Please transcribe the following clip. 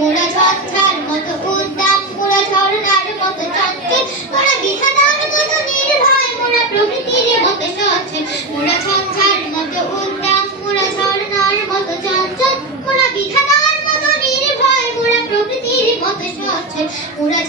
মোরা ঝঞ্ঝার মতো উদ্দাম, মোরা ঝরনার মতো চঞ্চল, মোরা বিধাতার মতো নির্ভয়, মোরা প্রকৃতির মতো সচল। মোরা ঝঞ্ঝার মতো উদ্দাম, মোরা ঝরনার মতো চঞ্চল, মোরা বিধাতার মতো নির্ভয়, মোরা প্রকৃতির মতো সচল। মোরা